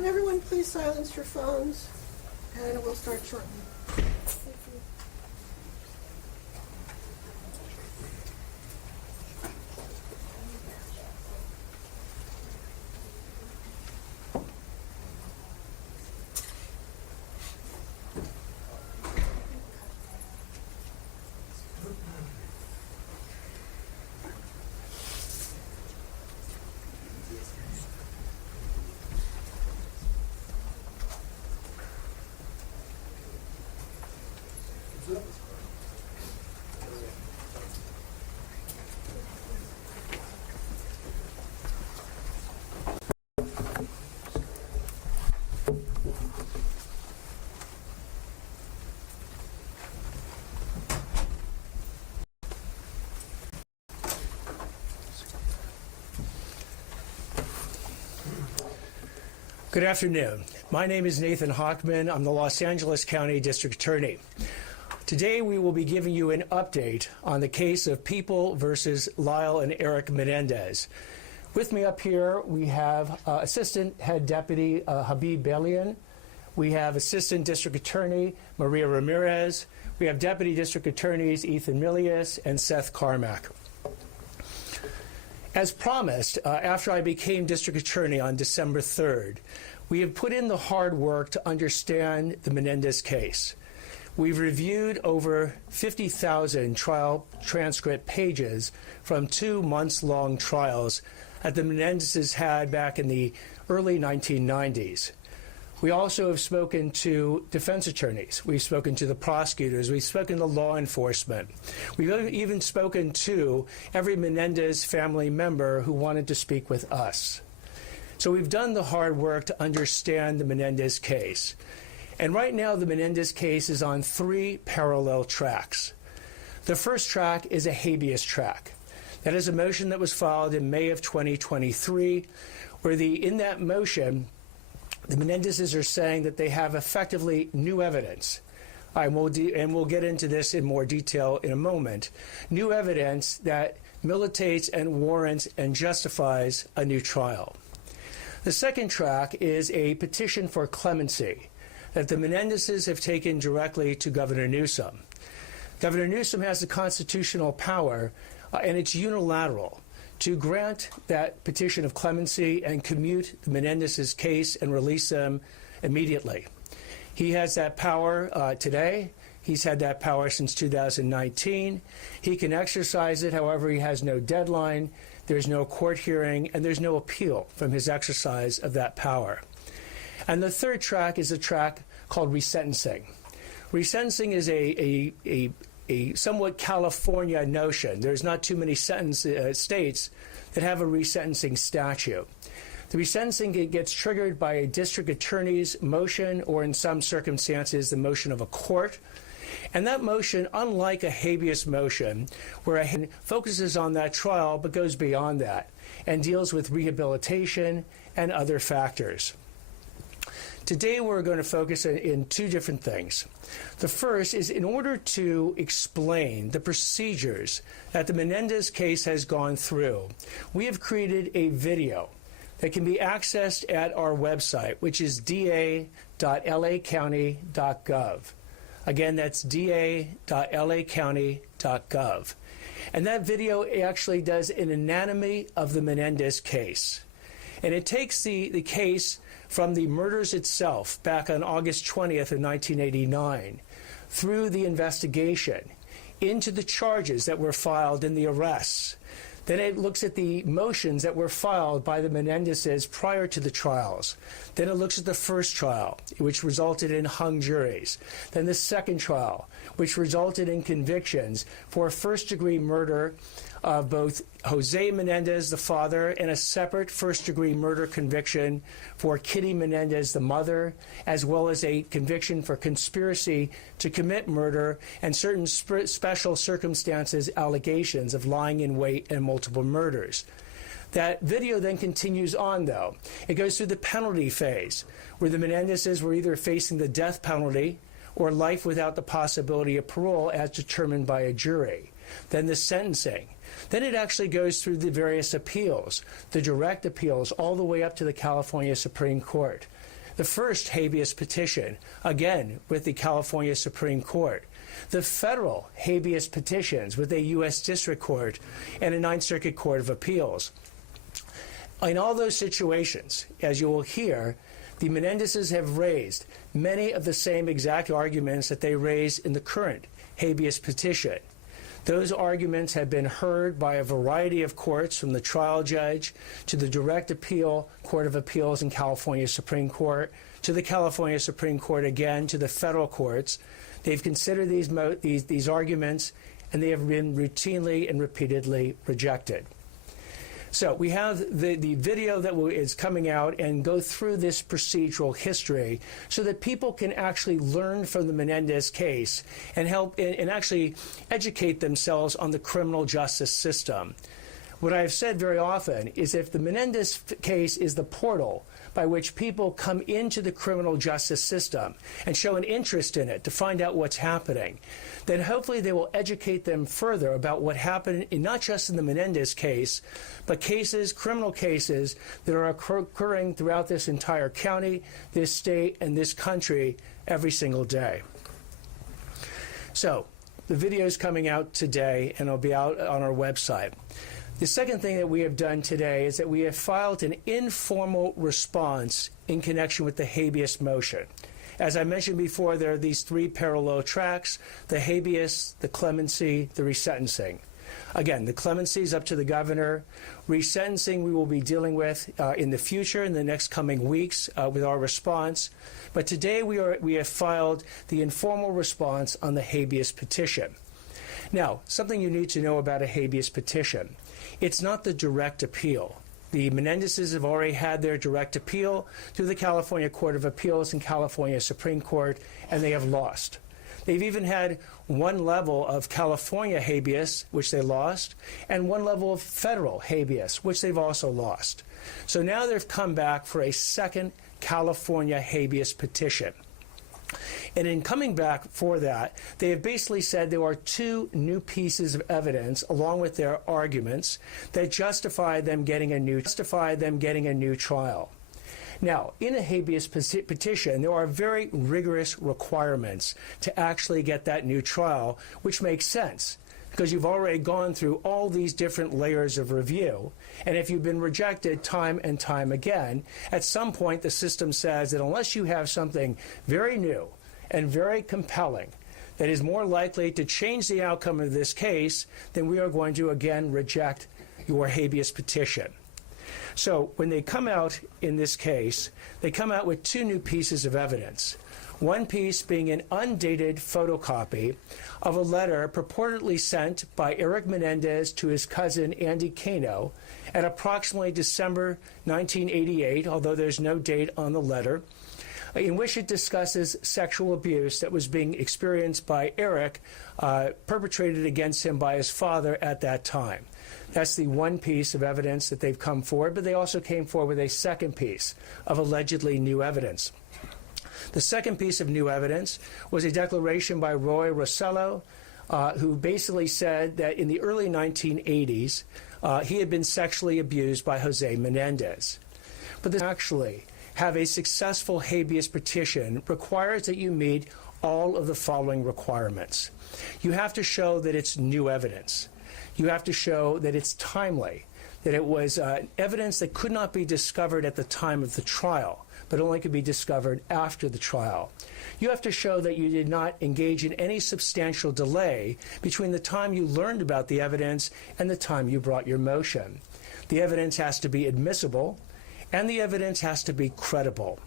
Can everyone please silence your phones? And we'll start shortly. Thank you. Good afternoon. My name is Nathan Hochman. I'm the Los Angeles County District Attorney. Today we will be giving you an update on the case of People versus Lyle and Erik Menendez. With me up here we have Assistant Head Deputy Habib Belian. We have Assistant District Attorney Maria Ramirez. We have Deputy District Attorneys Ethan Milius and Seth Carmack. As promised, after I became District Attorney on December 3rd, we have put in the hard work to understand the Menendez case. We've reviewed over 50,000 trial transcript pages from 2 months-long trials that the Menendezes had back in the early 1990s. We also have spoken to defense attorneys. We've spoken to the prosecutors. We've spoken to law enforcement. We've even spoken to every Menendez family member who wanted to speak with us. So we've done the hard work to understand the Menendez case. And right now, the Menendez case is on 3 parallel tracks. The first track is a habeas track. That is a motion that was filed in May of 2023, where in that motion, the Menendezes are saying that they have effectively new evidence. And we'll get into this in more detail in a moment. New evidence that militates and warrants and justifies a new trial. The second track is a petition for clemency that the Menendezes have taken directly to Governor Newsom. Governor Newsom has the constitutional power, and it's unilateral, to grant that petition of clemency and commute the Menendez's case and release them immediately. He has that power today. He's had that power since 2019. He can exercise it. However, he has no deadline. There's no court hearing, and there's no appeal from his exercise of that power. And the third track is a track called resentencing. Resentencing is a somewhat California notion. There's not too many states that have a resentencing statute. The resentencing gets triggered by a district attorney's motion, or in some circumstances, the motion of a court. And that motion, unlike a habeas motion, where a focuses on that trial but goes beyond that and deals with rehabilitation and other factors. Today we're going to focus in 2 different things. The first is, in order to explain the procedures that the Menendez case has gone through, we have created a video that can be accessed at our website, which is da.lacounty.gov. Again, that's da.lacounty.gov. And that video actually does an anatomy of the Menendez case. And it takes the case from the murders itself back on August 20th of 1989 through the investigation into the charges that were filed in the arrests. Then it looks at the motions that were filed by the Menendezes prior to the trials. Then it looks at the first trial, which resulted in hung juries. Then the second trial, which resulted in convictions for first-degree murder of both Jose Menendez, the father, and a separate first-degree murder conviction for Kitty Menendez, the mother, as well as a conviction for conspiracy to commit murder and certain special circumstances allegations of lying in wait and multiple murders. That video then continues on, though. It goes through the penalty phase, where the Menendezes were either facing the death penalty or life without the possibility of parole as determined by a jury. Then the sentencing. Then it actually goes through the various appeals, the direct appeals, all the way up to the California Supreme Court. the first habeas petition, again with the California Supreme Court, the federal habeas petitions with a U.S. District Court and a Ninth Circuit Court of Appeals. In all those situations, as you will hear, the Menendezes have raised many of the same exact arguments that they raised in the current habeas petition. Those arguments have been heard by a variety of courts, from the trial judge to the direct appeal Court of Appeals and California Supreme Court, to the California Supreme Court again, to the federal courts. They've considered these arguments, and they have been routinely and repeatedly rejected. So we have the video that is coming out and go through this procedural history so that people can actually learn from the Menendez case and help and actually educate themselves on the criminal justice system. What I've said very often is, if the Menendez case is the portal by which people come into the criminal justice system and show an interest in it to find out what's happening, then hopefully they will educate them further about what happened not just in the Menendez case, but criminal cases that are occurring throughout this entire county, this state, and this country every single day. So the video is coming out today, and it'll be out on our website. The second thing that we have done today is that we have filed an informal response in connection with the habeas motion. As I mentioned before, there are these three parallel tracks: the habeas, the clemency, the resentencing. Again, the clemency is up to the governor. Resentencing we will be dealing with in the future, in the next coming weeks, with our response. But today we have filed the informal response on the habeas petition. Now, something you need to know about a habeas petition: it's not the direct appeal. The Menendezes have already had their direct appeal through the California Court of Appeals and California Supreme Court, and they have lost. They've even had one level of California habeas, which they lost, and one level of federal habeas, which they've also lost. So now they've come back for a second California habeas petition. And in coming back for that, they have basically said there are two new pieces of evidence, along with their arguments, that justify them getting a new trial. Now, in a habeas petition, there are very rigorous requirements to actually get that new trial, which makes sense, because you've already gone through all these different layers of review. And if you've been rejected time and time again, at some point the system says that unless you have something very new and very compelling that is more likely to change the outcome of this case, then we are going to again reject your habeas petition. So when they come out in this case, they come out with two new pieces of evidence. One piece being an undated photocopy of a letter purportedly sent by Erik Menendez to his cousin Andy Cano at approximately December 1988, although there's no date on the letter, in which it discusses sexual abuse that was being experienced by Erik, perpetrated against him by his father at that time. That's the one piece of evidence that they've come forward, but they also came forward with a second piece of allegedly new evidence. The second piece of new evidence was a declaration by Roy Rossello, who basically said that in the early 1980s, he had been sexually abused by Jose Menendez. But this actually have a successful habeas petition requires that you meet all of the following requirements. You have to show that it's new evidence. You have to show that it's timely, that it was evidence that could not be discovered at the time of the trial, but only could be discovered after the trial. You have to show that you did not engage in any substantial delay between the time you learned about the evidence and the time you brought your motion. The evidence has to be admissible, and the evidence has to be credible.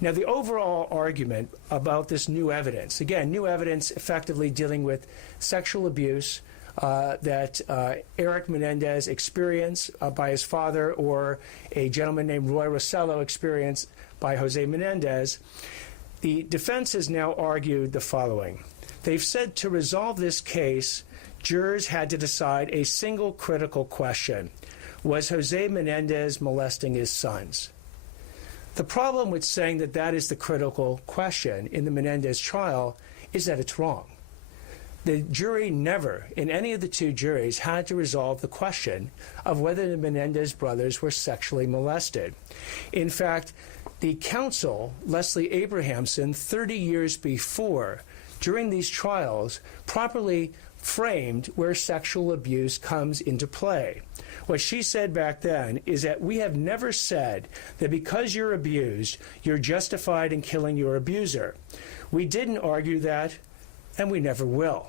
Now, the overall argument about this new evidence, again, new evidence effectively dealing with sexual abuse that Erik Menendez experienced by his father, or a gentleman named Roy Rossello experienced by Jose Menendez, the defense has now argued the following. They've said to resolve this case, jurors had to decide a single critical question: was Jose Menendez molesting his sons? The problem with saying that that is the critical question in the Menendez trial is that it's wrong. The jury never, in any of the two juries, had to resolve the question of whether the Menendez brothers were sexually molested. In fact, the counsel, Leslie Abrahamson, 30 years before, during these trials, properly framed where sexual abuse comes into play. What she said back then is that we have never said that because you're abused, you're justified in killing your abuser. We didn't argue that, and we never will.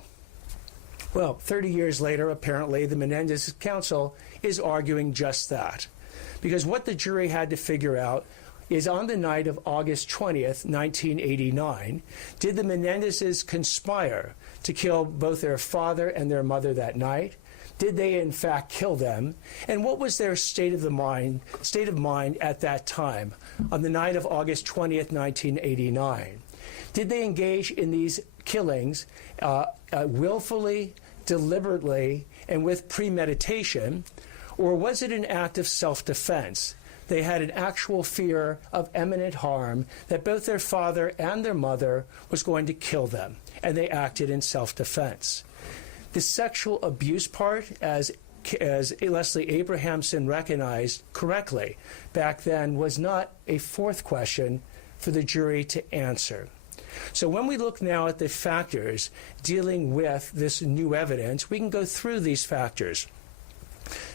Well, 30 years later, apparently, the Menendez counsel is arguing just that. Because what the jury had to figure out is on the night of August 20th, 1989, did the Menendezes conspire to kill both their father and their mother that night? Did they in fact kill them? And what was their state of mind at that time, on the night of August 20th, 1989? Did they engage in these killings willfully, deliberately, and with premeditation, or was it an act of self-defense? They had an actual fear of imminent harm, that both their father and their mother was going to kill them, and they acted in self-defense. The sexual abuse part, as Leslie Abrahamson recognized correctly back then, was not a fourth question for the jury to answer. So when we look now at the factors dealing with this new evidence, we can go through these factors.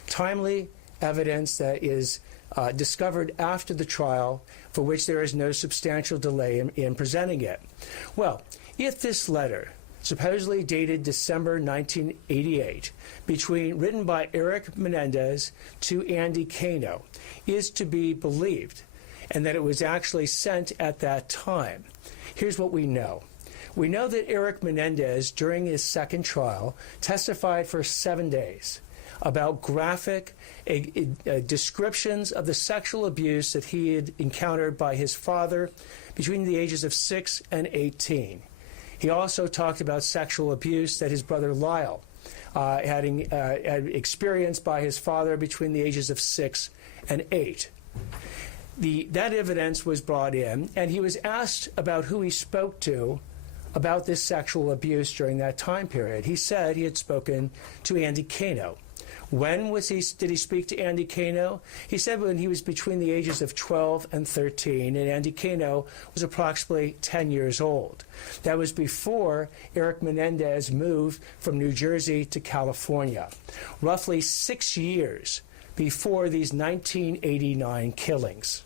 Timely evidence that is discovered after the trial, for which there is no substantial delay in presenting it. Well, if this letter, supposedly dated December 1988, written by Erik Menendez to Andy Kano, is to be believed, and that it was actually sent at that time, here's what we know. We know that Erik Menendez, during his second trial, testified for 7 days about graphic descriptions of the sexual abuse that he had encountered by his father between the ages of 6 and 18. He also talked about sexual abuse that his brother Lyle had experienced by his father between the ages of 6 and 8. That evidence was brought in, and he was asked about who he spoke to about this sexual abuse during that time period. He said he had spoken to Andy Kano. When did he speak to Andy Kano? He said when he was between the ages of 12 and 13, and Andy Kano was approximately 10 years old. That was before Erik Menendez moved from New Jersey to California, roughly 6 years before these 1989 killings.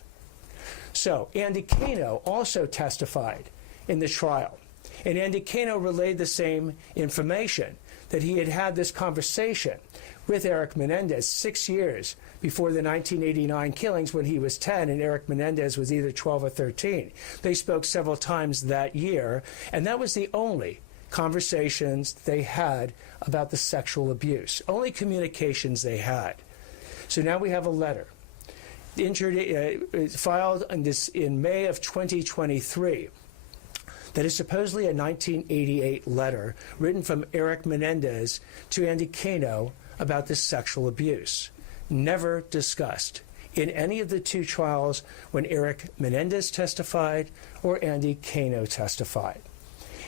So Andy Kano also testified in the trial, and Andy Kano relayed the same information, that he had this conversation with Erik Menendez 6 years before the 1989 killings, when he was 10 and Erik Menendez was either 12 or 13. They spoke several times that year, and that was the only conversations they had about the sexual abuse, only communications they had. So now we have a letter filed in May of 2023 that is supposedly a 1988 letter written from Erik Menendez to Andy Kano about this sexual abuse, never discussed in any of the two trials when Erik Menendez testified or Andy Kano testified.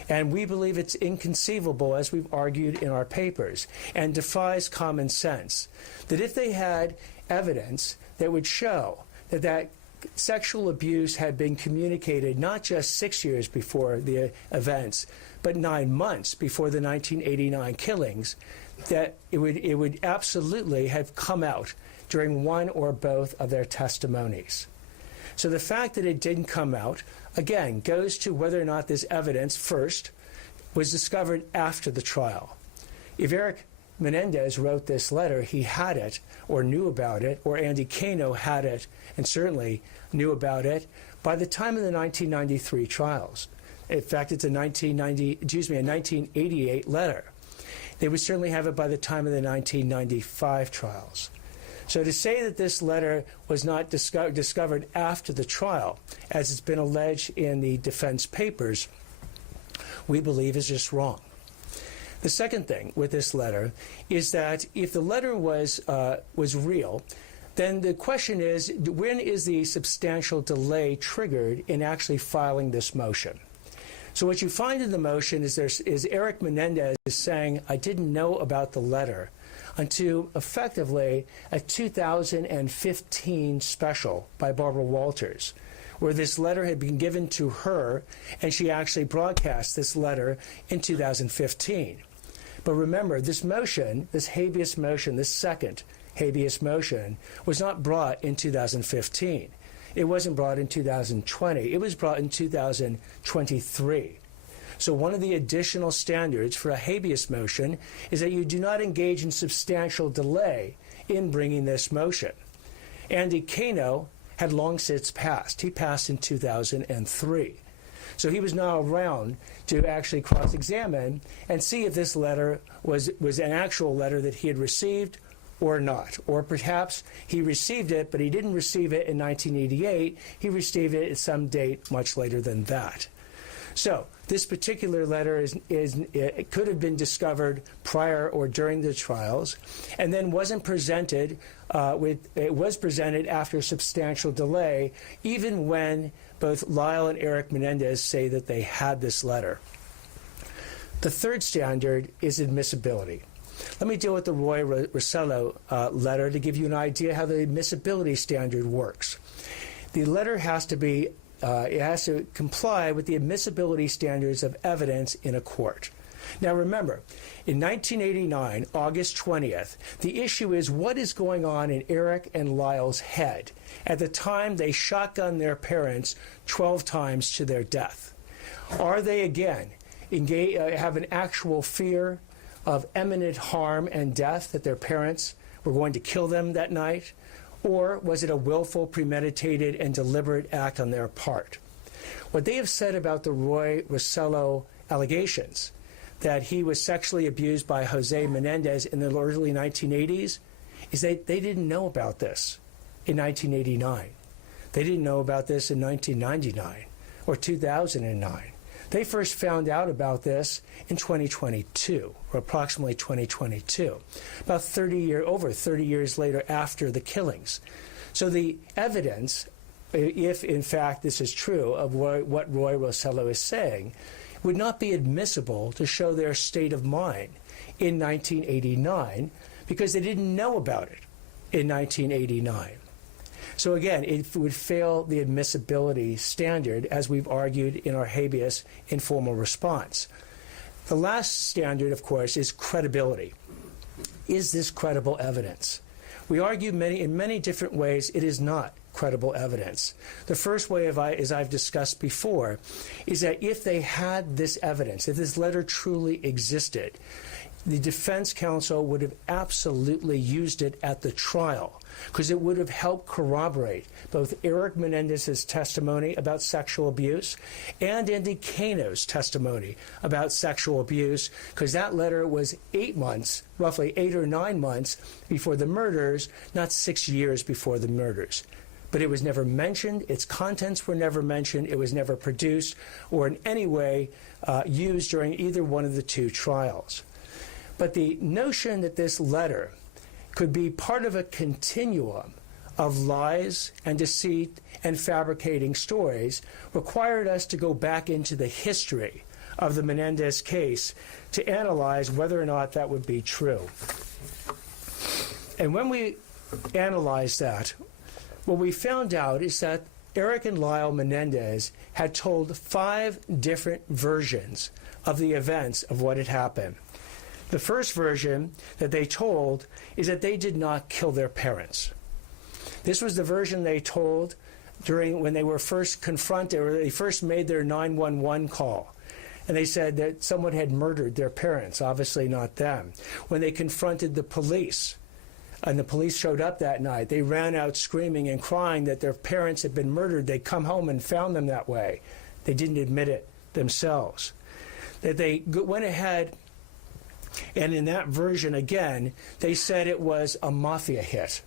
And we believe it's inconceivable, as we've argued in our papers, and defies common sense, that if they had evidence that would show that sexual abuse had been communicated not just 6 years before the events, but 9 months before the 1989 killings, that it would absolutely have come out during one or both of their testimonies. So the fact that it didn't come out, again, goes to whether or not this evidence first was discovered after the trial. If Erik Menendez wrote this letter, he had it or knew about it, or Andy Kano had it and certainly knew about it by the time of the 1993 trials. In fact, it's a 1988 letter. They would certainly have it by the time of the 1995 trials. So to say that this letter was not discovered after the trial, as it's been alleged in the defense papers, we believe is just wrong. The second thing with this letter is that if the letter was real, then the question is, when is the substantial delay triggered in actually filing this motion? So what you find in the motion is Erik Menendez is saying, I didn't know about the letter until effectively a 2015 special by Barbara Walters, where this letter had been given to her, and she actually broadcast this letter in 2015. But remember, this motion, this habeas motion, this second habeas motion, was not brought in 2015. It wasn't brought in 2020. It was brought in 2023. So one of the additional standards for a habeas motion is that you do not engage in substantial delay in bringing this motion. Andy Kano had long since passed. He passed in 2003. So he was now around to actually cross-examine and see if this letter was an actual letter that he had received or not. Or perhaps he received it, but he didn't receive it in 1988. He received it at some date much later than that. So this particular letter it could have been discovered prior or during the trials, and then wasn't presented it was presented after substantial delay, even when both Lyle and Erik Menendez say that they had this letter. The third standard is admissibility. Let me deal with the Roy Rossello letter to give you an idea how the admissibility standard works. The letter has to be it has to comply with the admissibility standards of evidence in a court. Now remember, in 1989, August 20th, the issue is what is going on in Erik and Lyle's head at the time they shotgunned their parents 12 times to their death. Are they again have an actual fear of imminent harm and death, that their parents were going to kill them that night? Or was it a willful, premeditated, and deliberate act on their part? What they have said about the Roy Rossello allegations, that he was sexually abused by Jose Menendez in the early 1980s, is that they didn't know about this in 1989. They didn't know about this in 1999 or 2009. They first found out about this in 2022, or approximately 2022, about over 30 years later after the killings. So the evidence, if in fact this is true of what Roy Rossello is saying, would not be admissible to show their state of mind in 1989 because they didn't know about it in 1989. So again, it would fail the admissibility standard, as we've argued in our habeas informal response. The last standard, of course, is credibility. Is this credible evidence? We argue in many different ways it is not credible evidence. The first way, as I've discussed before, is that if they had this evidence, if this letter truly existed, the defense counsel would have absolutely used it at the trial, because it would have helped corroborate both Erik Menendez's testimony about sexual abuse and Andy Kano's testimony about sexual abuse, because that letter was 8 months, roughly 8 or 9 months before the murders, not 6 years before the murders. But it was never mentioned, its contents were never mentioned, it was never produced or in any way used during either one of the two trials. But the notion that this letter could be part of a continuum of lies and deceit and fabricating stories required us to go back into the history of the Menendez case to analyze whether or not that would be true. And when we analyzed that, what we found out is that Erik and Lyle Menendez had told 5 different versions of the events of what had happened. The first version that they told is that they did not kill their parents. This was the version they told when they were first confronted, or they first made their 911 call. And they said that someone had murdered their parents, obviously not them. When they confronted the police, and the police showed up that night, they ran out screaming and crying that their parents had been murdered. They'd come home and found them that way. They didn't admit it themselves. That they went ahead, and in that version, again, they said it was a mafia hit.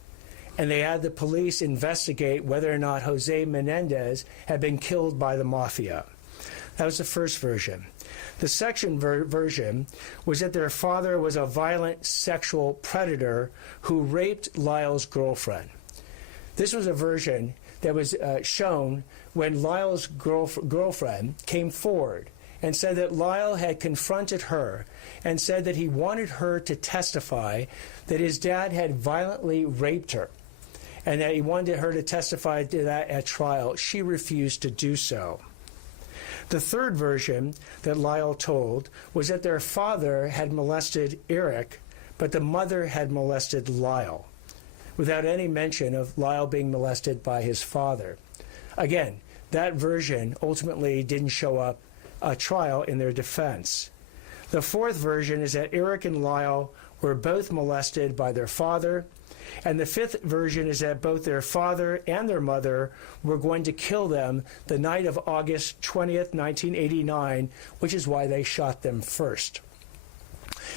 And they had the police investigate whether or not Jose Menendez had been killed by the mafia. That was the first version. The second version was that their father was a violent sexual predator who raped Lyle's girlfriend. This was a version that was shown when Lyle's girlfriend came forward and said that Lyle had confronted her and said that he wanted her to testify that his dad had violently raped her, and that he wanted her to testify to that at trial. She refused to do so. The third version that Lyle told was that their father had molested Erik, but the mother had molested Lyle, without any mention of Lyle being molested by his father. Again, that version ultimately didn't show up at trial in their defense. The fourth version is that Erik and Lyle were both molested by their father, and the fifth version is that both their father and their mother were going to kill them the night of August 20th, 1989, which is why they shot them first.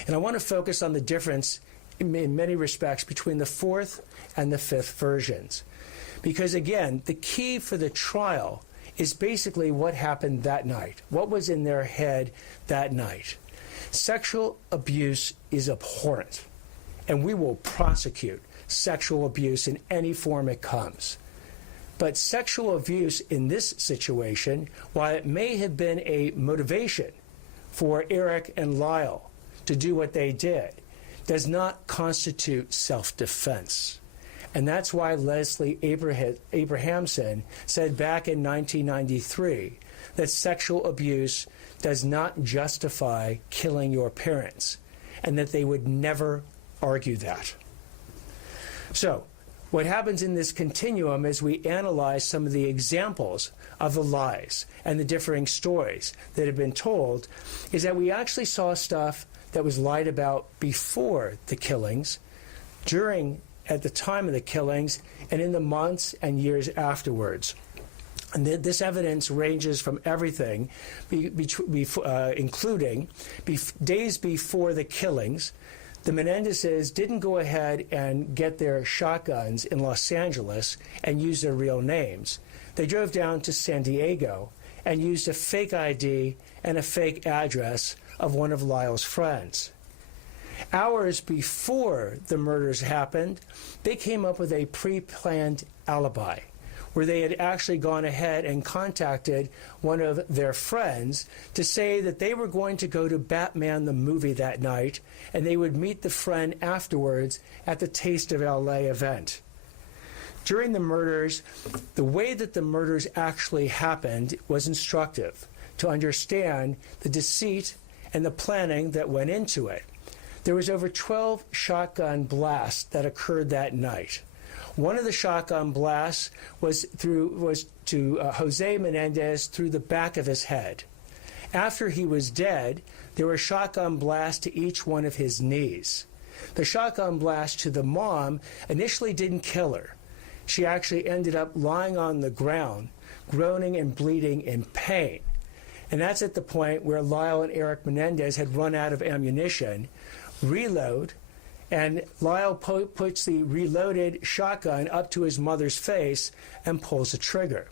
And I want to focus on the difference in many respects between the fourth and the fifth versions. Because again, the key for the trial is basically what happened that night, what was in their head that night. Sexual abuse is abhorrent, and we will prosecute sexual abuse in any form it comes. But sexual abuse in this situation, while it may have been a motivation for Erik and Lyle to do what they did, does not constitute self-defense. And that's why Leslie Abrahamson said back in 1993 that sexual abuse does not justify killing your parents, and that they would never argue that. So, what happens in this continuum as we analyze some of the examples of the lies and the differing stories that have been told is that we actually saw stuff that was lied about before the killings, at the time of the killings, and in the months and years afterwards. And this evidence ranges from everything, including days before the killings. The Menendezes didn't go ahead and get their shotguns in Los Angeles and use their real names. They drove down to San Diego and used a fake ID and a fake address of one of Lyle's friends. Hours before the murders happened, they came up with a pre-planned alibi, where they had actually gone ahead and contacted one of their friends to say that they were going to go to Batman the movie that night, and they would meet the friend afterwards at the Taste of LA event. During the murders, the way that the murders actually happened was instructive to understand the deceit and the planning that went into it. There was over 12 shotgun blasts that occurred that night. One of the shotgun blasts was to Jose Menendez through the back of his head. After he was dead, there were shotgun blasts to each one of his knees. The shotgun blast to the mom initially didn't kill her. She actually ended up lying on the ground, groaning and bleeding in pain. And that's at the point where Lyle and Erik Menendez had run out of ammunition, reload, and Lyle puts the reloaded shotgun up to his mother's face and pulls the trigger,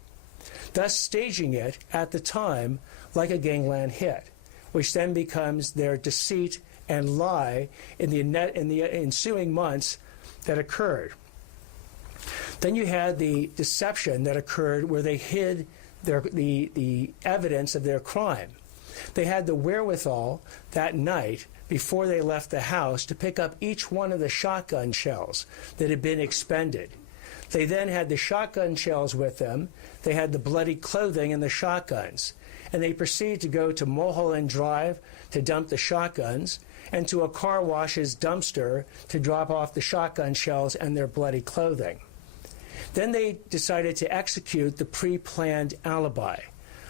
thus staging it at the time like a gangland hit, which then becomes their deceit and lie in the ensuing months that occurred. Then you had the deception that occurred where they hid the evidence of their crime. They had the wherewithal that night before they left the house to pick up each one of the shotgun shells that had been expended. They then had the shotgun shells with them. They had the bloody clothing and the shotguns. And they proceeded to go to Mulholland Drive to dump the shotguns and to a car wash's dumpster to drop off the shotgun shells and their bloody clothing. Then they decided to execute the pre-planned alibi.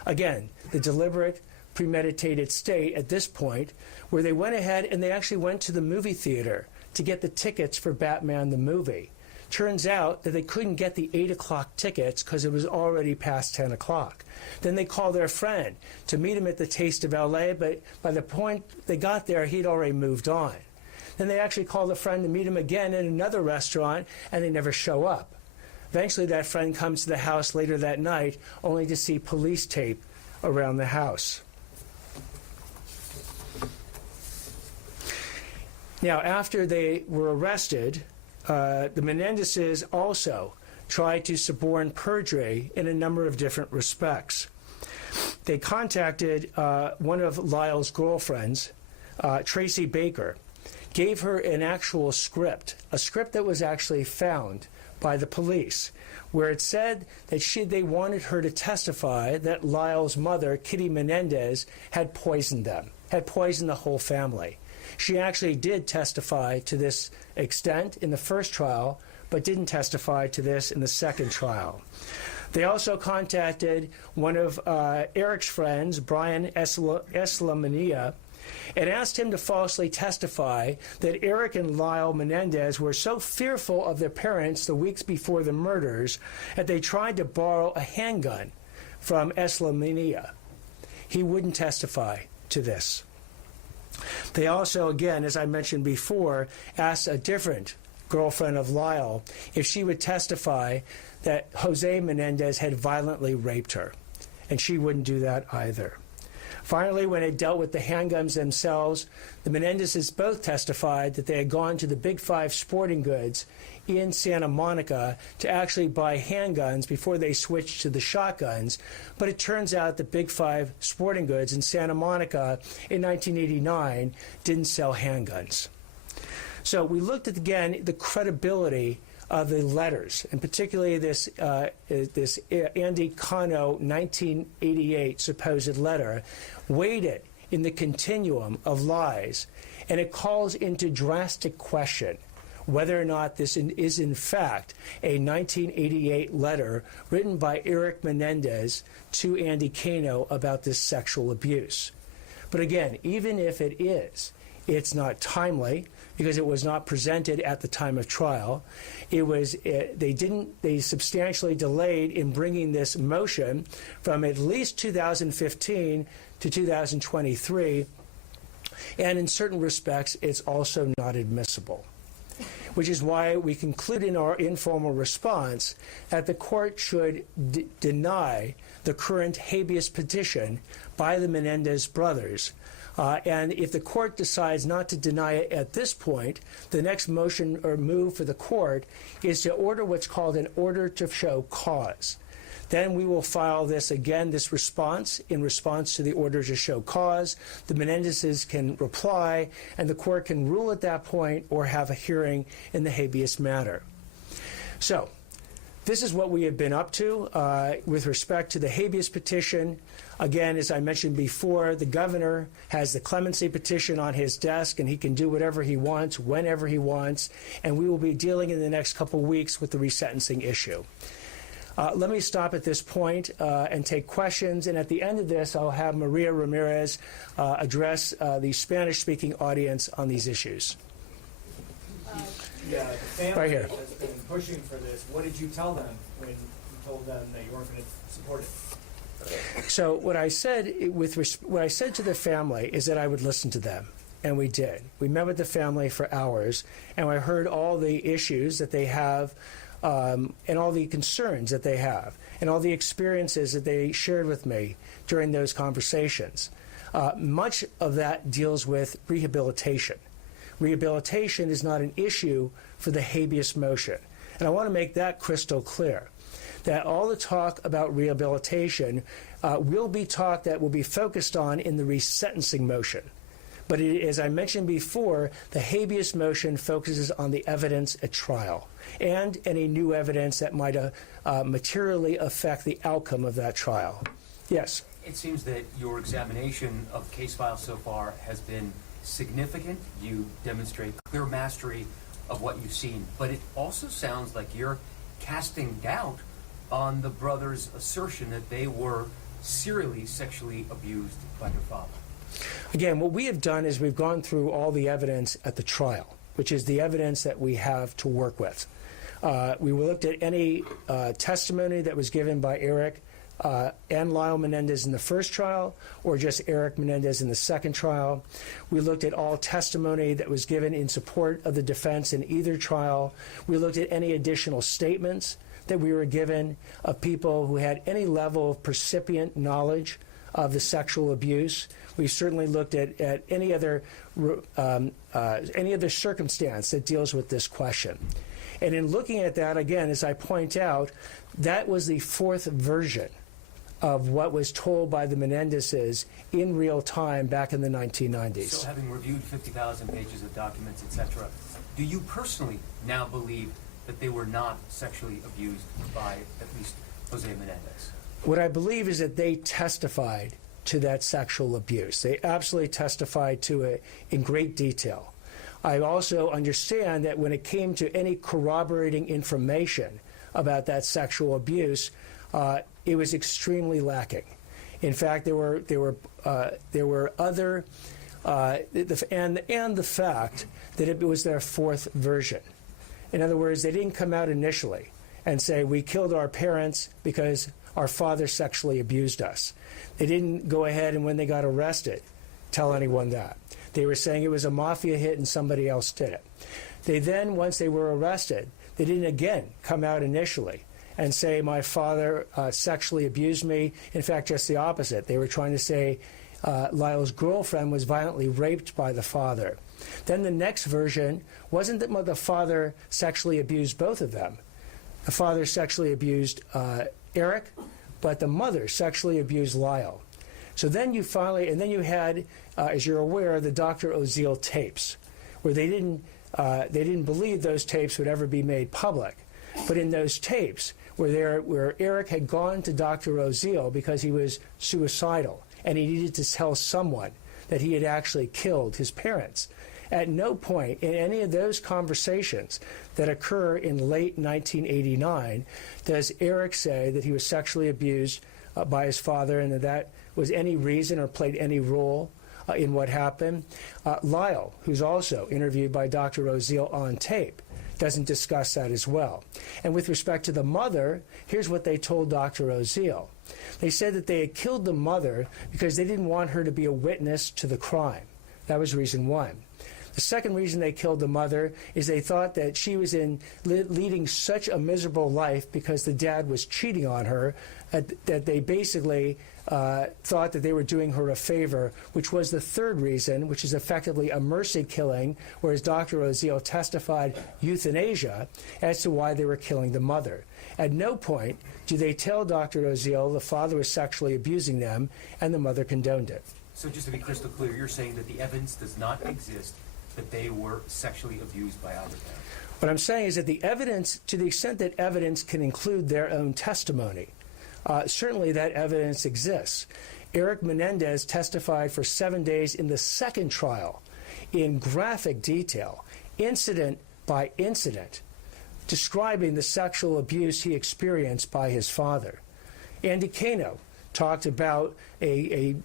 Again, the deliberate, premeditated state at this point where they went ahead and they actually went to the movie theater to get the tickets for Batman the movie. Turns out that they couldn't get the 8 o'clock tickets because it was already past 10 o'clock. Then they called their friend to meet him at the Taste of LA, but by the point they got there, he'd already moved on. Then they actually called a friend to meet him again in another restaurant, and they never show up. Eventually, that friend comes to the house later that night, only to see police tape around the house. Now, after they were arrested, the Menendezes also tried to suborn perjury in a number of different respects. They contacted one of Lyle's girlfriends, Tracy Baker, gave her an actual script, a script that was actually found by the police, where it said that they wanted her to testify that Lyle's mother, Kitty Menendez, had poisoned them, had poisoned the whole family. She actually did testify to this extent in the first trial, but didn't testify to this in the second trial. They also contacted one of Erik's friends, Brian Eslamania, and asked him to falsely testify that Erik and Lyle Menendez were so fearful of their parents the weeks before the murders that they tried to borrow a handgun from Eslamania. He wouldn't testify to this. They also, again, as I mentioned before, asked a different girlfriend of Lyle if she would testify that Jose Menendez had violently raped her, and she wouldn't do that either. Finally, when it dealt with the handguns themselves, the Menendezes both testified that they had gone to the Big Five Sporting Goods in Santa Monica to actually buy handguns before they switched to the shotguns. But it turns out the Big Five Sporting Goods in Santa Monica in 1989 didn't sell handguns. So we looked at, again, the credibility of the letters, and particularly this Andy Cano 1988 supposed letter, weighed it in the continuum of lies, and it calls into drastic question whether or not this is in fact a 1988 letter written by Erik Menendez to Andy Cano about this sexual abuse. But again, even if it is, it's not timely, because it was not presented at the time of trial. They substantially delayed in bringing this motion from at least 2015 to 2023, and in certain respects, it's also not admissible, which is why we conclude in our informal response that the court should deny the current habeas petition by the Menendez brothers. And if the court decides not to deny it at this point, the next motion or move for the court is to order what's called an order to show cause. Then we will file this again, this response, in response to the order to show cause. The Menendezes can reply, and the court can rule at that point or have a hearing in the habeas matter. So this is what we have been up to with respect to the habeas petition. Again, as I mentioned before, the governor has the clemency petition on his desk, and he can do whatever he wants, whenever he wants, and we will be dealing in the next couple weeks with the resentencing issue. Let me stop at this point and take questions, and at the end of this, I'll have Maria Ramirez address the Spanish-speaking audience on these issues. Yeah, the family Right here. has been pushing for this. What did you tell them when you told them that you weren't going to support it? So what I said to the family is that I would listen to them, and we did. We met with the family for hours, and I heard all the issues that they have, and all the concerns that they have, and all the experiences that they shared with me during those conversations. Much of that deals with rehabilitation. Rehabilitation is not an issue for the habeas motion. And I want to make that crystal clear, that all the talk about rehabilitation will be talk that will be focused on in the resentencing motion. But as I mentioned before, the habeas motion focuses on the evidence at trial and any new evidence that might materially affect the outcome of that trial. Yes? It seems that your examination of the case file so far has been significant. You demonstrate clear mastery of what you've seen, but it also sounds like you're casting doubt on the brothers' assertion that they were serially sexually abused by their father. Again, what we have done is we've gone through all the evidence at the trial, which is the evidence that we have to work with. We looked at any testimony that was given by Erik and Lyle Menendez in the first trial, or just Erik Menendez in the second trial. We looked at all testimony that was given in support of the defense in either trial. We looked at any additional statements that we were given of people who had any level of percipient knowledge of the sexual abuse. We certainly looked at any other circumstance that deals with this question. And in looking at that, again, as I point out, that was the fourth version of what was told by the Menendezes in real time back in the 1990s. So having reviewed 50,000 pages of documents, etc., do you personally now believe that they were not sexually abused by at least Jose Menendez? What I believe is that they testified to that sexual abuse. They absolutely testified to it in great detail. I also understand that when it came to any corroborating information about that sexual abuse, it was extremely lacking. In fact, there were other, and the fact that it was their fourth version. In other words, they didn't come out initially and say, we killed our parents because our father sexually abused us. They didn't go ahead and when they got arrested, tell anyone that. They were saying it was a mafia hit and somebody else did it. They then, once they were arrested, they didn't again come out initially and say my father sexually abused me. In fact, just the opposite. They were trying to say Lyle's girlfriend was violently raped by the father. Then the next version wasn't that the father sexually abused both of them. The father sexually abused Erik, but the mother sexually abused Lyle. So then you finally, and then you had, as you're aware, the Dr. Oziel tapes, where they didn't believe those tapes would ever be made public. But in those tapes, where Erik had gone to Dr. Oziel because he was suicidal and he needed to tell someone that he had actually killed his parents. At no point in any of those conversations that occur in late 1989 does Erik say that he was sexually abused by his father and that was any reason or played any role in what happened. Lyle, who's also interviewed by Dr. Oziel on tape, doesn't discuss that as well. And with respect to the mother, here's what they told Dr. Oziel. They said that they had killed the mother because they didn't want her to be a witness to the crime. That was reason one. The second reason they killed the mother is they thought that she was leading such a miserable life because the dad was cheating on her that they basically thought that they were doing her a favor, which was the third reason, which is effectively a mercy killing, whereas Dr. Oziel testified euthanasia as to why they were killing the mother. At no point do they tell Dr. Oziel the father was sexually abusing them and the mother condoned it. So just to be crystal clear, you're saying that the evidence does not exist that they were sexually abused by either parent? What I'm saying is that the evidence, to the extent that evidence can include their own testimony, certainly that evidence exists. Erik Menendez testified for 7 days in the second trial in graphic detail, incident by incident, describing the sexual abuse he experienced by his father. Andy Kano talked about a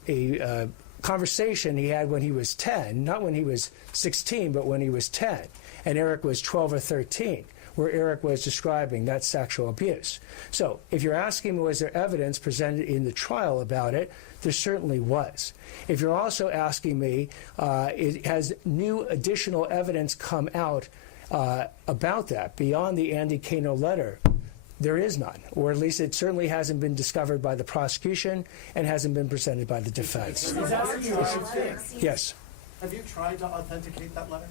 conversation he had when he was 10, not when he was 16, but when he was 10, and Erik was 12 or 13, where Erik was describing that sexual abuse. So if you're asking me was there evidence presented in the trial about it, there certainly was. If you're also asking me, has new additional evidence come out about that beyond the Andy Kano letter? There is none, or at least it certainly hasn't been discovered by the prosecution and hasn't been presented by the defense. Yes. Have you tried to authenticate that letter?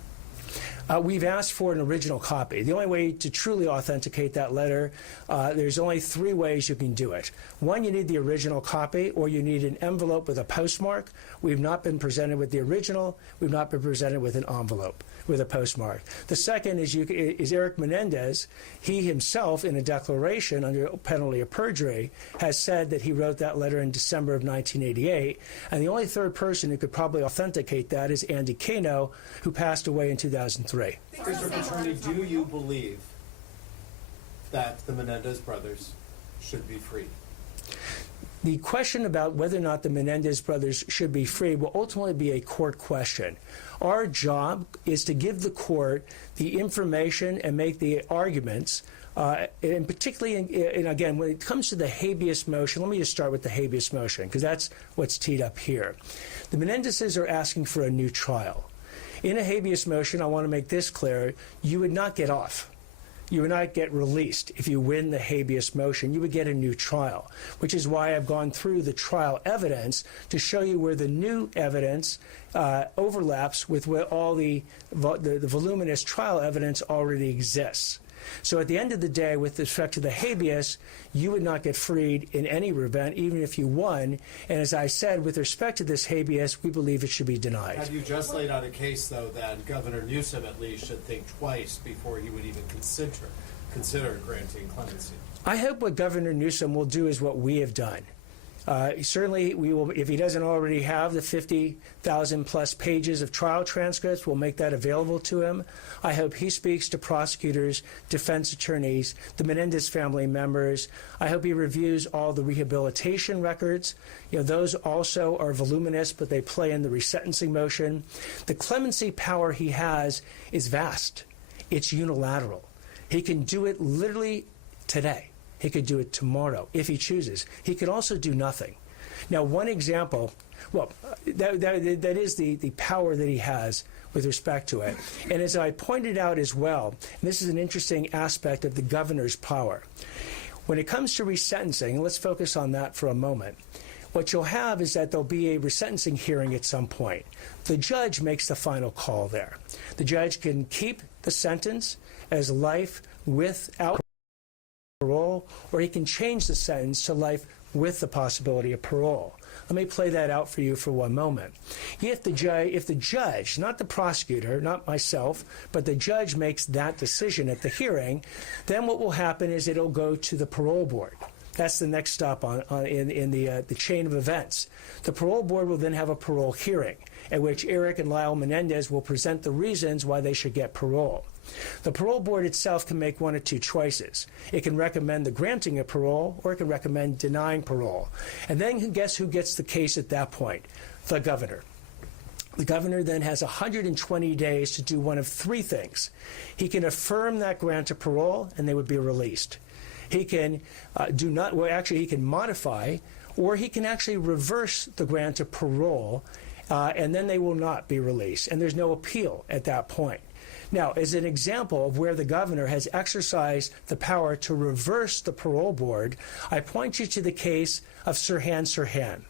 We've asked for an original copy. The only way to truly authenticate that letter, there's only 3 ways you can do it. One, you need the original copy, or you need an envelope with a postmark. We've not been presented with the original. We've not been presented with an envelope with a postmark. The second is Erik Menendez. He himself, in a declaration under penalty of perjury, has said that he wrote that letter in December of 1988. And the only third person who could probably authenticate that is Andy Kano, who passed away in 2003. District Attorney, do you believe that the Menendez brothers should be freed? The question about whether or not the Menendez brothers should be free will ultimately be a court question. Our job is to give the court the information and make the arguments, and particularly, and again, when it comes to the habeas motion, let me just start with the habeas motion, because that's what's teed up here. The Menendezes are asking for a new trial. In a habeas motion, I want to make this clear, you would not get off. You would not get released if you win the habeas motion. You would get a new trial, which is why I've gone through the trial evidence to show you where the new evidence overlaps with what all the voluminous trial evidence already exists. So at the end of the day, with respect to the habeas, you would not get freed in any event, even if you won. And as I said, with respect to this habeas, we believe it should be denied. Have you just laid out a case, though, that Governor Newsom at least should think twice before he would even consider consider granting clemency? I hope what Governor Newsom will do is what we have done. Certainly, we will, if he doesn't already have the 50,000 plus pages of trial transcripts, we'll make that available to him. I hope he speaks to prosecutors, defense attorneys, the Menendez family members. I hope he reviews all the rehabilitation records. Those also are voluminous, but they play in the resentencing motion. The clemency power he has is vast. It's unilateral. He can do it literally today. He could do it tomorrow if he chooses. He could also do nothing. Now, one example, that is the power that he has with respect to it. And as I pointed out as well, and this is an interesting aspect of the governor's power. When it comes to resentencing, let's focus on that for a moment. What you'll have is that there'll be a resentencing hearing at some point. The judge makes the final call there. The judge can keep the sentence as life without parole, or he can change the sentence to life with the possibility of parole. Let me play that out for you for one moment. If the judge, not the prosecutor, not myself, but the judge makes that decision at the hearing, then what will happen is it'll go to the parole board. That's the next stop in the chain of events. The parole board will then have a parole hearing at which Erik and Lyle Menendez will present the reasons why they should get parole. The parole board itself can make one of two choices. It can recommend the granting of parole, or it can recommend denying parole. And then guess who gets the case at that point? The governor. The governor then has 120 days to do one of three things. He can affirm that grant of parole, and they would be released. He can he can modify, or he can actually reverse the grant of parole, and then they will not be released. And there's no appeal at that point. Now, as an example of where the governor has exercised the power to reverse the parole board, I point you to the case of Sirhan Sirhan.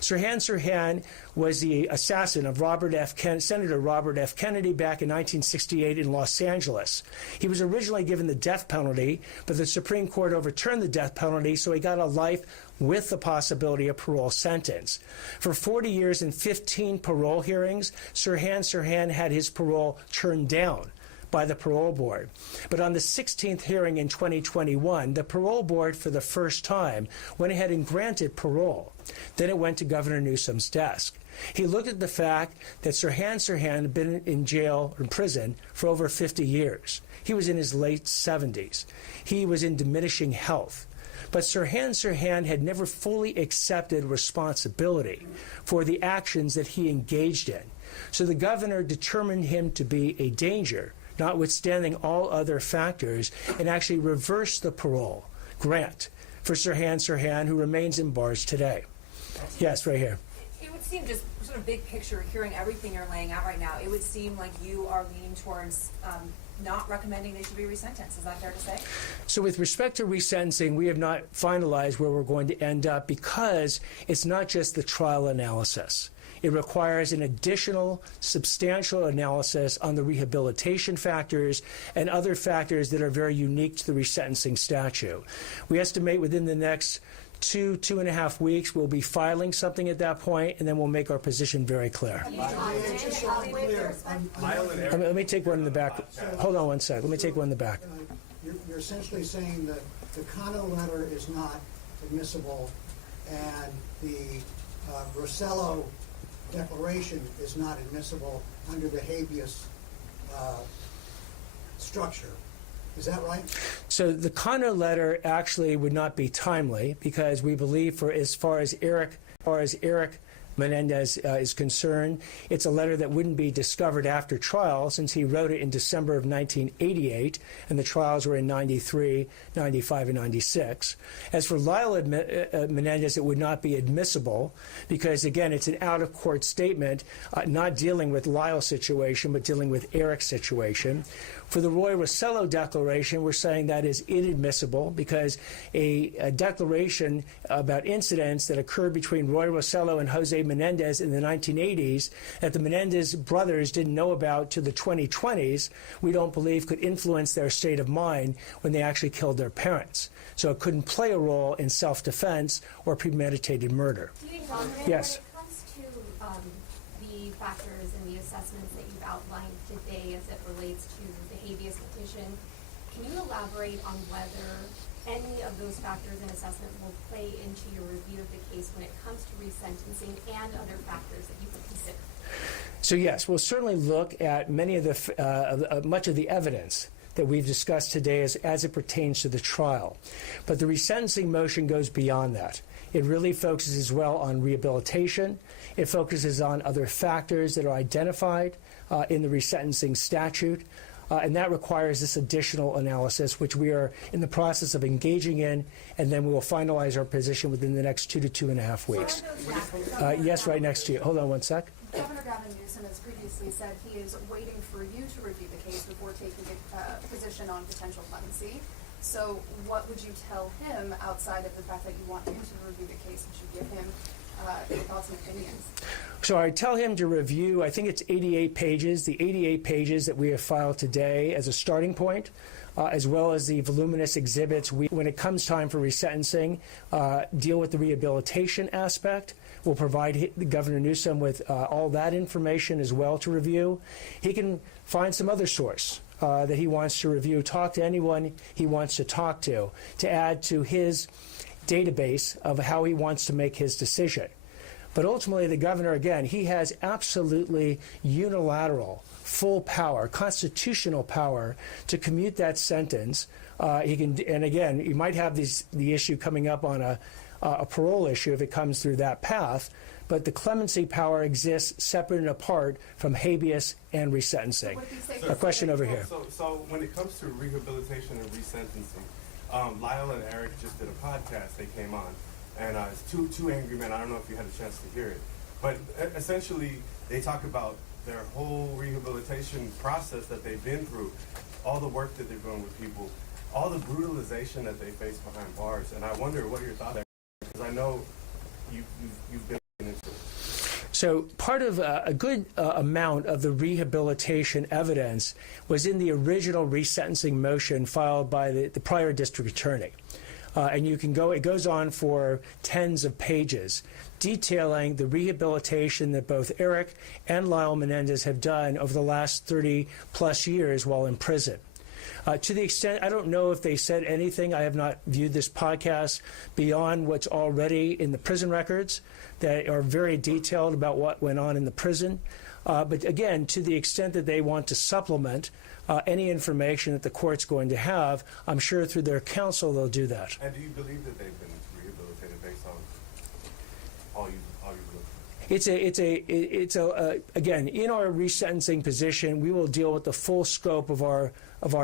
Sirhan Sirhan was the assassin of Senator Robert F. Kennedy back in 1968 in Los Angeles. He was originally given the death penalty, but the Supreme Court overturned the death penalty, so he got a life with the possibility of parole sentence. For 40 years and 15 parole hearings, Sirhan Sirhan had his parole turned down by the parole board. But on the 16th hearing in 2021, the parole board for the first time went ahead and granted parole. Then it went to Governor Newsom's desk. He looked at the fact that Sirhan Sirhan had been in jail or in prison for over 50 years. He was in his late 70s. He was in diminishing health. But Sirhan Sirhan had never fully accepted responsibility for the actions that he engaged in. So the governor determined him to be a danger, notwithstanding all other factors, and actually reversed the parole grant for Sirhan Sirhan, who remains in bars today. Yes, right here. It would seem, just sort of big picture, hearing everything you're laying out right now, it would seem like you are leaning towards not recommending they should be resentenced. Is that fair to say? So with respect to resentencing, we have not finalized where we're going to end up, because it's not just the trial analysis. It requires an additional substantial analysis on the rehabilitation factors and other factors that are very unique to the resentencing statute. We estimate within the next 2.5 weeks, we'll be filing something at that point, and then we'll make our position very clear. Let me take one in the back. Hold on one sec. Let me take one in the back. You're essentially saying that the Cano letter is not admissible, and the Rosello declaration is not admissible under the habeas structure. Is that right? So the Cano letter actually would not be timely, because we believe, for as far as Erik Menendez is concerned, it's a letter that wouldn't be discovered after trial, since he wrote it in December of 1988, and the trials were in 93, 95, and 96. As for Lyle Menendez, it would not be admissible, because, again, it's an out-of-court statement, not dealing with Lyle's situation, but dealing with Erik's situation. For the Roy Rosello declaration, we're saying that is inadmissible, because a declaration about incidents that occurred between Roy Rosello and Jose Menendez in the 1980s that the Menendez brothers didn't know about to the 2020s, we don't believe could influence their state of mind when they actually killed their parents. So it couldn't play a role in self-defense or premeditated murder. Yes. When it comes to the factors and the assessments that you've outlined today as it relates to the habeas petition, Can you elaborate on whether any of those factors in assessment will play into your review of the case when it comes to resentencing and other factors that you would consider? So yes, we'll certainly look at many of the much of the evidence that we've discussed today as it pertains to the trial. But the resentencing motion goes beyond that. It really focuses as well on rehabilitation. It focuses on other factors that are identified in the resentencing statute. And that requires this additional analysis, which we are in the process of engaging in, and then we will finalize our position within the next 2 to 2.5 weeks. Yes, right next to you. Hold on one sec. Governor Gavin Newsom has previously said he is waiting for you to review the case before taking a position on potential clemency. So what would you tell him outside of the fact that you want him to review the case and should give him your thoughts and opinions? So I tell him to review, I think it's 88 pages, the 88 pages that we have filed today as a starting point, as well as the voluminous exhibits. When it comes time for resentencing, deal with the rehabilitation aspect. We'll provide Governor Newsom with all that information as well to review. He can find some other source that he wants to review, talk to anyone he wants to talk to add to his database of how he wants to make his decision. But ultimately, the governor, again, he has absolutely unilateral, full power, constitutional power to commute that sentence. He can, and again, you might have the issue coming up on a parole issue if it comes through that path, but the clemency power exists separate and apart from habeas and resentencing. A question over here. So when it comes to rehabilitation and resentencing, Lyle and Erik just did a podcast. They came on, and it's two angry men. I don't know if you had a chance to hear it, but essentially they talk about their whole rehabilitation process that they've been through, all the work that they're doing with people, all the brutalization that they face behind bars. And I wonder what your thoughts are, because I know you've been into it. So part of a good amount of the rehabilitation evidence was in the original resentencing motion filed by the prior district attorney. And you can go, it goes on for tens of pages, detailing the rehabilitation that both Erik and Lyle Menendez have done over the last 30 plus years while in prison. To the extent, I don't know if they said anything, I have not viewed this podcast beyond what's already in the prison records that are very detailed about what went on in the prison. But again, to the extent that they want to supplement any information that the court's going to have, I'm sure through their counsel they'll do that. And do you believe that they've been rehabilitated based on all you've looked? Again, in our resentencing position, we will deal with the full scope of our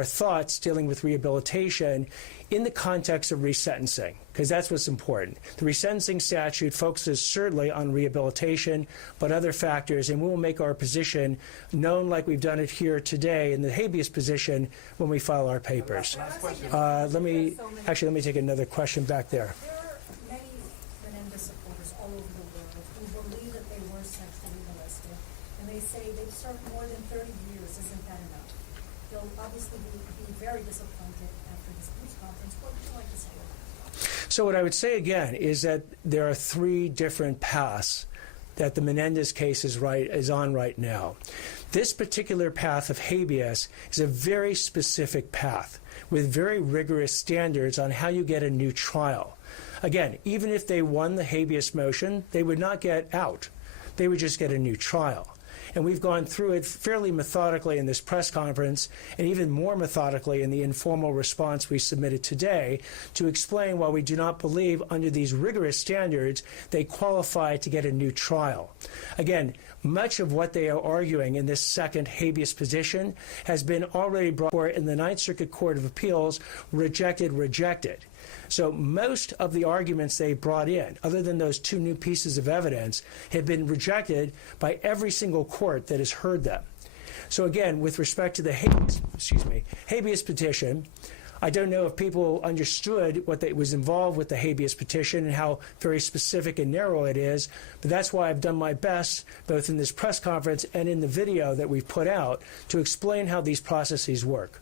thoughts dealing with rehabilitation in the context of resentencing, because that's what's important. The resentencing statute focuses certainly on rehabilitation, but other factors, and we will make our position known like we've done it here today in the habeas position when we file our papers. Let me take another question back there. There are many Menendez supporters all over the world who believe that they were sexually molested, and they say they've served more than 30 years. Isn't that enough? They'll obviously be very disappointed after this news conference. What would you like to say about that? So what I would say again is that there are three different paths that the Menendez case is on right now. This particular path of habeas is a very specific path with very rigorous standards on how you get a new trial. Again, even if they won the habeas motion, they would not get out. They would just get a new trial. And we've gone through it fairly methodically in this press conference, and even more methodically in the informal response we submitted today, to explain why we do not believe under these rigorous standards they qualify to get a new trial. Again, much of what they are arguing in this second habeas position has been already brought forward in the Ninth Circuit Court of Appeals, rejected. So most of the arguments they brought in, other than those two new pieces of evidence, have been rejected by every single court that has heard them. So again, with respect to the habeas petition, I don't know if people understood what was involved with the habeas petition and how very specific and narrow it is, but that's why I've done my best, both in this press conference and in the video that we've put out, to explain how these processes work.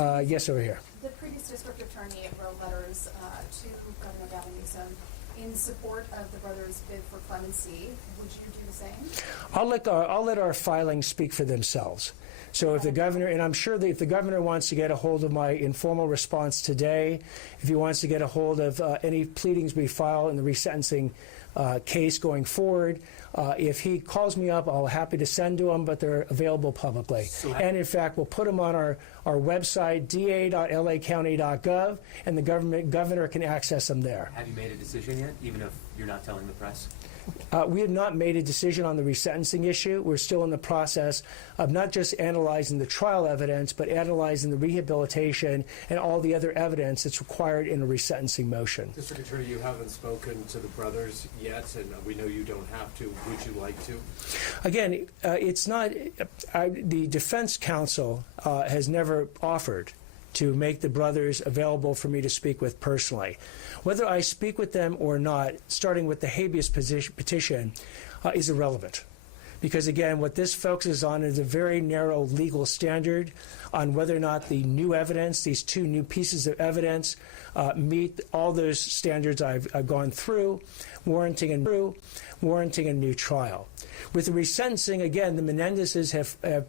Yes, over here. The previous district attorney wrote letters to Governor Gavin Newsom in support of the brothers' bid for clemency. Would you do the same? I'll let our filings speak for themselves. So if the governor, and I'm sure that if the governor wants to get a hold of my informal response today, if he wants to get a hold of any pleadings we file in the resentencing case going forward, if he calls me up, I'll be happy to send to him, but they're available publicly. And in fact, we'll put them on our website, da.lacounty.gov, and the governor can access them there. Have you made a decision yet, even if you're not telling the press? We have not made a decision on the resentencing issue. We're still in the process of not just analyzing the trial evidence, but analyzing the rehabilitation and all the other evidence that's required in a resentencing motion. District Attorney, you haven't spoken to the brothers yet, and we know you don't have to. Would you like to? Again, it's not, the defense counsel has never offered to make the brothers available for me to speak with personally. Whether I speak with them or not, starting with the habeas petition, is irrelevant. Because again, what this focuses on is a very narrow legal standard on whether or not the new evidence, these two new pieces of evidence, meet all those standards I've gone through, warranting a new trial. With the resentencing, again, the Menendezes have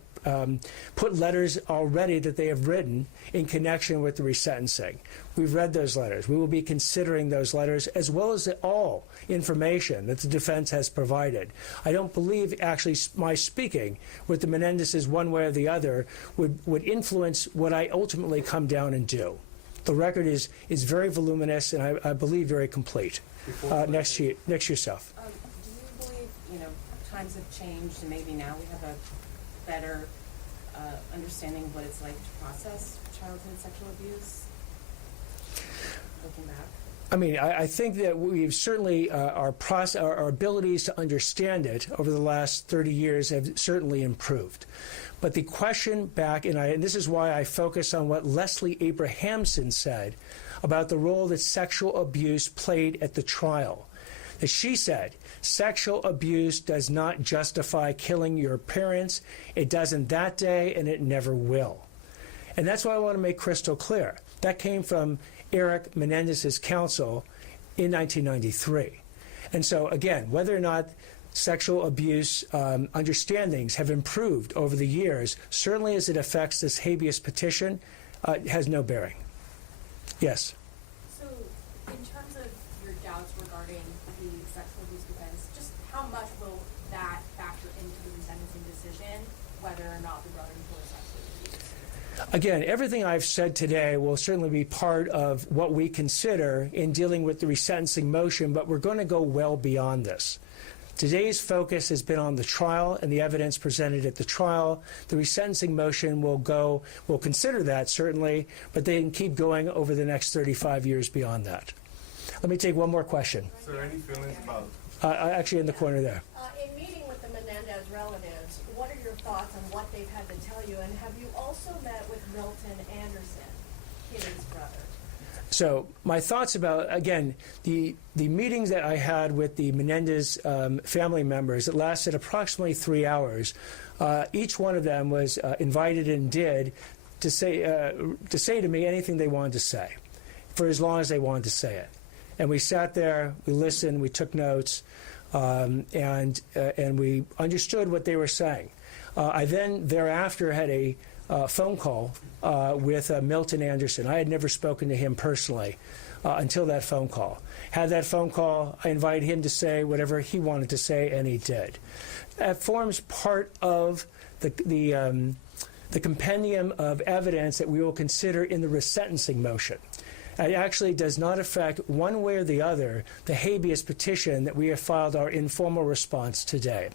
put letters already that they have written in connection with the resentencing. We've read those letters. We will be considering those letters as well as all information that the defense has provided. I don't believe actually my speaking with the Menendezes one way or the other would influence what I ultimately come down and do. The record is very voluminous and I believe very complete. Next yourself. Do you believe, times have changed and maybe now we have a better understanding what it's like to process childhood sexual abuse? Looking back. I mean, I think that we've certainly, our abilities to understand it over the last 30 years have certainly improved. But the question back, and this is why I focus on what Leslie Abrahamson said about the role that sexual abuse played at the trial. That she said, sexual abuse does not justify killing your parents. It doesn't that day, and it never will. And that's what I want to make crystal clear. That came from Erik Menendez's counsel in 1993. And so, again, whether or not sexual abuse understandings have improved over the years, certainly as it affects this habeas petition, has no bearing. Yes? So, in terms of your doubts regarding the sexual abuse defense, just how much will that factor into the resentencing decision, whether or not the brothers were sexually abused? Again, everything I've said today will certainly be part of what we consider in dealing with the resentencing motion, but we're going to go well beyond this. Today's focus has been on the trial and the evidence presented at the trial. The resentencing motion will consider that certainly, but they can keep going over the next 35 years beyond that. Let me take one more question. Is there any feelings about? Actually, in the corner there. In meeting with the Menendez relatives, what are your thoughts on what they've had to tell you? And have you also met with Milton Anderson, Kitty's brother? So my thoughts about, again, the meetings that I had with the Menendez family members, it lasted approximately 3 hours. Each one of them was invited and did to say to me anything they wanted to say for as long as they wanted to say it. And we sat there, we listened, we took notes, and we understood what they were saying. I then thereafter had a phone call with Milton Anderson. I had never spoken to him personally until that phone call. Had that phone call, I invited him to say whatever he wanted to say, and he did. That forms part of the compendium of evidence that we will consider in the resentencing motion. It actually does not affect one way or the other the habeas petition that we have filed our informal response today.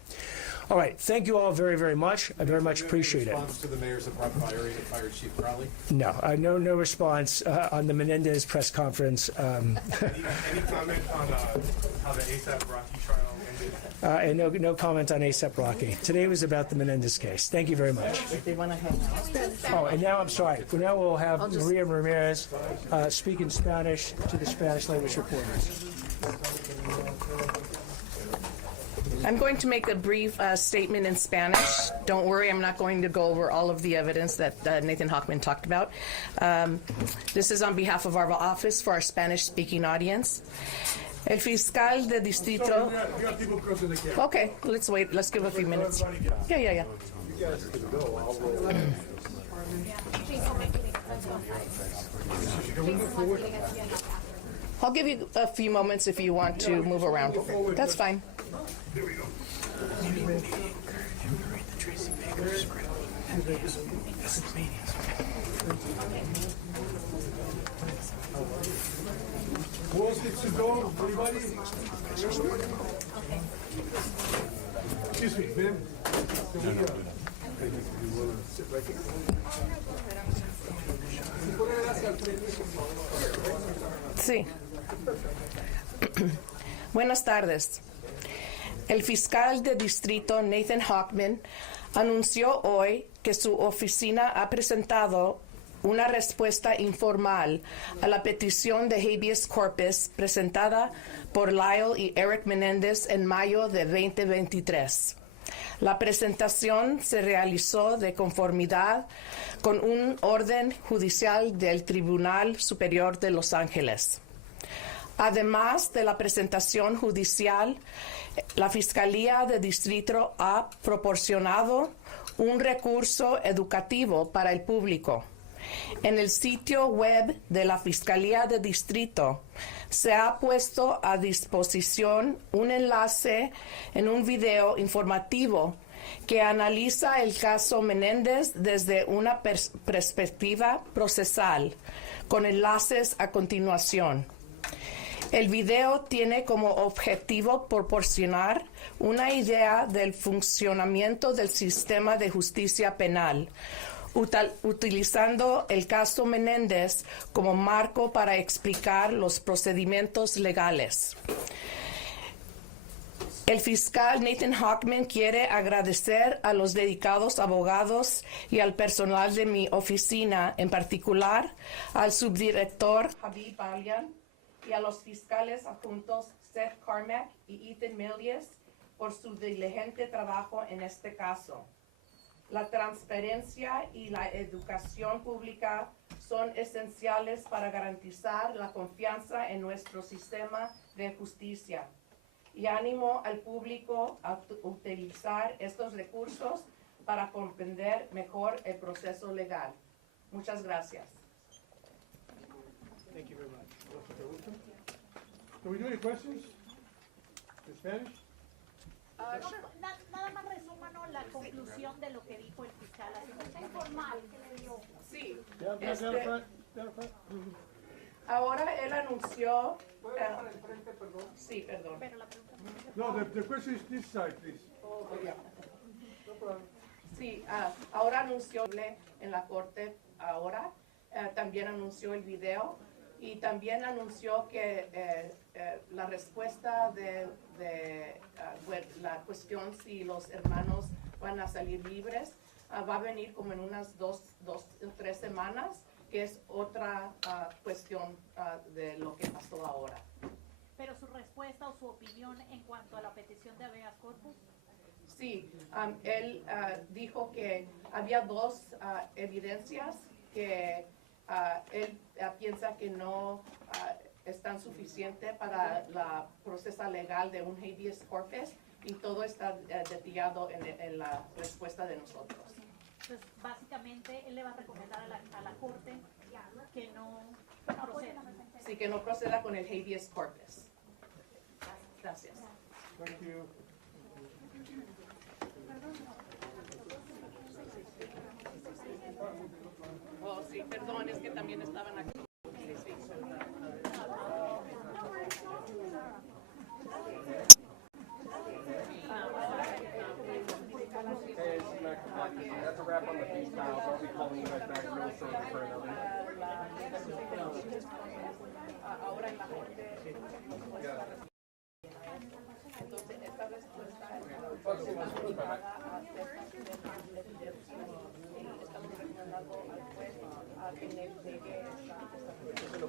All right, thank you all very, very much. I very much appreciate it. Response to the mayor's abrupt firing of Fire Chief Crowley? No, no response on the Menendez press conference. Any comment on how the ASAP Rocky trial ended? And no comment on ASAP Rocky. Today was about the Menendez case. Thank you very much. If they want to hang out. Oh, and now I'm sorry. Now we'll have Maria Ramirez speak in Spanish to the Spanish language reporters. I'm going to make a brief statement in Spanish. Don't worry, I'm not going to go over all of the evidence that Nathan Hochman talked about. This is on behalf of our office for our Spanish-speaking audience. El fiscal de distrito. Okay, let's wait. Let's give a few minutes. Yeah. I'll give you a few moments if you want to move around. That's fine. Who else gets to go? Anybody? Excuse me, ma'am. Can we, sit right here? Sí. Buenas tardes. El fiscal de distrito Nathan Hochman anunció hoy que su oficina ha presentado una respuesta informal a la petición de habeas corpus presentada por Lyle y Erik Menendez en mayo de 2023. La presentación se realizó de conformidad con un orden judicial del Tribunal Superior de Los Ángeles. Además de la presentación judicial, la Fiscalía de Distrito ha proporcionado un recurso educativo para el público. En el sitio web de la Fiscalía de Distrito se ha puesto a disposición un enlace en un video informativo que analiza el caso Menéndez desde una perspectiva procesal, con enlaces a continuación. El video tiene como objetivo proporcionar una idea del funcionamiento del sistema de justicia penal, utilizando el caso Menéndez como marco para explicar los procedimientos legales. El fiscal Nathan Hochman quiere agradecer a los dedicados abogados y al personal de mi oficina, en particular al subdirector Javi Balian y a los fiscales adjuntos Seth Carmack y Ethan Milius por su diligente trabajo en este caso. La transparencia y la educación pública son esenciales para garantizar la confianza en nuestro sistema de justicia. Y animo al público a utilizar estos recursos para comprender mejor el proceso legal. Muchas gracias. Thank you very much. Can we do any questions? In Spanish? Nada más resúmanos la conclusión de lo que dijo el fiscal, así que está informal que le dio. Sí. Down front. Ahora él anunció. Sí, perdón. Pero la pregunta No, the question is this side, please. No problem. Sí, ahora anunció en la corte ahora, también anunció el video y también anunció que la respuesta de la cuestión si los hermanos van a salir libres va a venir como en unas dos o tres semanas, que es otra cuestión de lo que pasó ahora. Pero su respuesta o su opinión en cuanto a la petición de habeas corpus. Sí, él dijo que había dos evidencias que él piensa que no es tan suficiente para la procesa legal de un habeas corpus y todo está detallado en la respuesta de nosotros. Entonces, básicamente, él le va a recomendar a la corte que no proceda. Sí, que no proceda con el habeas corpus. Gracias. Thank you. Oh, sí, perdón, es que también estaban aquí. Sí, sí. That's a wrap on the case files. I'll be calling you guys back real shortly for another. Ahora en la corte. Entonces, esta respuesta estamos recomendando al juez a que le llegue esta